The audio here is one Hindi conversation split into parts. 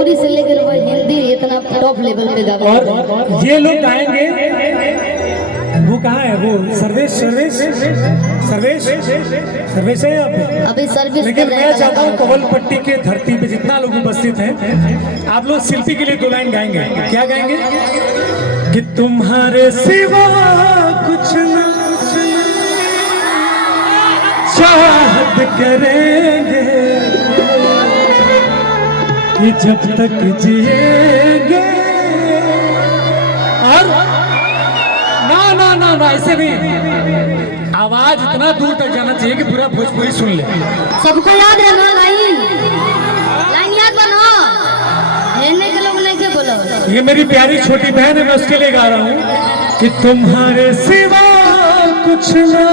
भोजपुरी से लेकर वह हिंदी इतना टॉप लेवल पे गा रहे हैं। और ये लोग गाएंगे, वो कहाँ है वो सर्वेश सर्वेश सर्वेश सर्वेश है यहाँ पे। अभी सर्विस लेकिन मैं चाहता हूँ कवलपट्टी के धरती पे जितना लोग उपस्थित हैं, आप लोग शिल्पी के लिए 2 लाइन गाएंगे। क्या गाएंगे? कि तुम्हारे सिवा कुछ न चाहत करेंगे कि जब तक जिएंगे। और ना ना ना ना ऐसे नहीं, आवाज इतना दूर तक जाना चाहिए कि पूरा भोजपुरी सुन ले। सबको याद है ना लाइन? लाइन याद बना हिंदी के लोग नहीं के बोला। ये मेरी प्यारी छोटी बहन है, मैं उसके लिए गा रहा हूँ कि तुम्हारे सिवा कुछ ना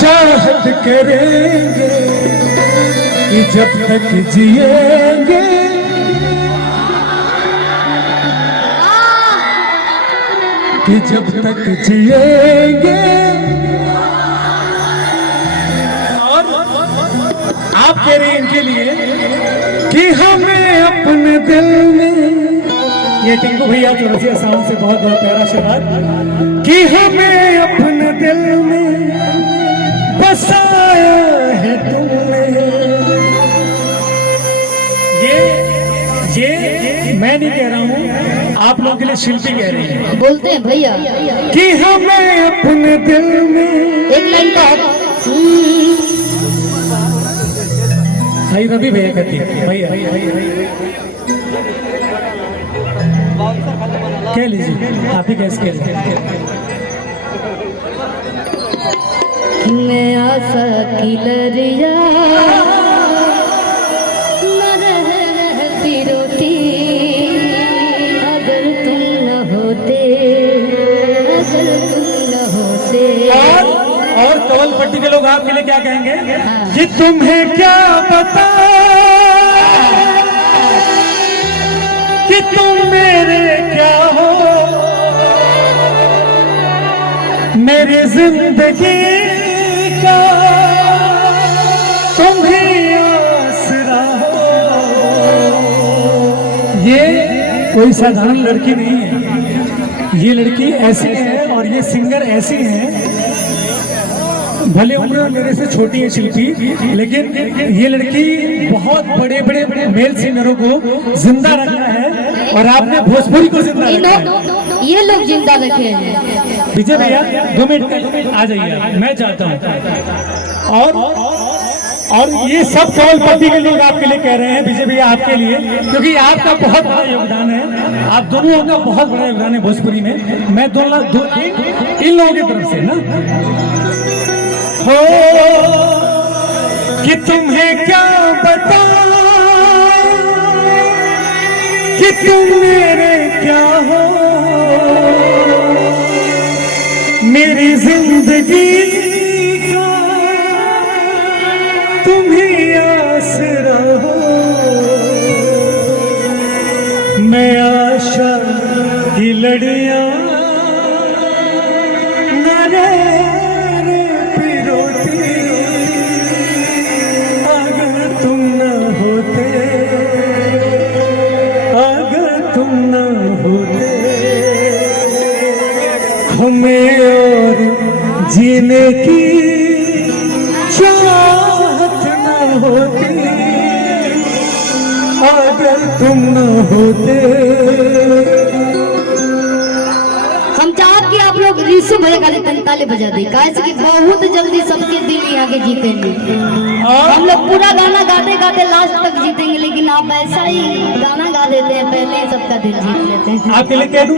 चाहत करेंगे कि जब तक जिएंगे। कि जब तक जिएंगे। और आप कह रहे हैं इनके लिए कि हमें अपने दिल में, ये टिंकू भैया जो रसिया साउंड से बहुत बहुत प्यारा आशीर्वाद, कि हमें अपने दिल में बसाया है तुमने। ये मैं नहीं कह रहा हूँ, आप लोगों के लिए शिल्पी कह रहे हैं। बोलते हैं भैया कि हमें अपने दिल में एक लाइन का भाई रवि भैया कहती है भैया कह लीजिए, आप ही कैसे कह लीजिए। मैं आशा की लरिया न रहती रोती अगर तुम न होते, अगर तुम न होते। और कवलपट्टी के लोग आपके लिए क्या कहेंगे? कि तुम्हें क्या पता कि तुम मेरे क्या हो, मेरी जिंदगी का तुम ही आसरा हो। ये कोई साधारण लड़की नहीं है, ये लड़की ऐसी है और ये सिंगर ऐसी है, भले उम्र में मेरे से छोटी है शिल्पी, लेकिन ये लड़की बहुत बड़े बड़े मेल सिंगरों को जिंदा रखा है और आपने भोजपुरी को जिंदा रखा है। ये लोग जिंदा रखे हैं। विजय भैया 2 मिनट आ जाइए, मैं चाहता हूँ। और ये सब कवलपट्टी के लोग आपके लिए कह रहे हैं, विजय भैया आपके लिए, क्योंकि आपका बहुत बड़ा योगदान है, आप दोनों का बहुत बड़ा योगदान है भोजपुरी में। मैं इन लोगों की तरफ से ना हो कि तुम्हें क्या बता कि तुम मेरे क्या हो, मेरी जिंदगी का तुम ही आसरा हो। मैं आशा की लड़ियां हमें और जीने की चाहत न होती अगर तुम न होते। हम चाहते कि आप लोग ऋषि भैया का ताली बजा दे, कैसे कि बहुत जल्दी सबके दिल यहाँ के जीतेंगे। हम लोग पूरा गाना गाते गाते लास्ट तक जीतेंगे, लेकिन आप ऐसा ही गाना गा देते हैं, पहले ही सबका दिल जीत लेते हैं। आपके लिए कह दूं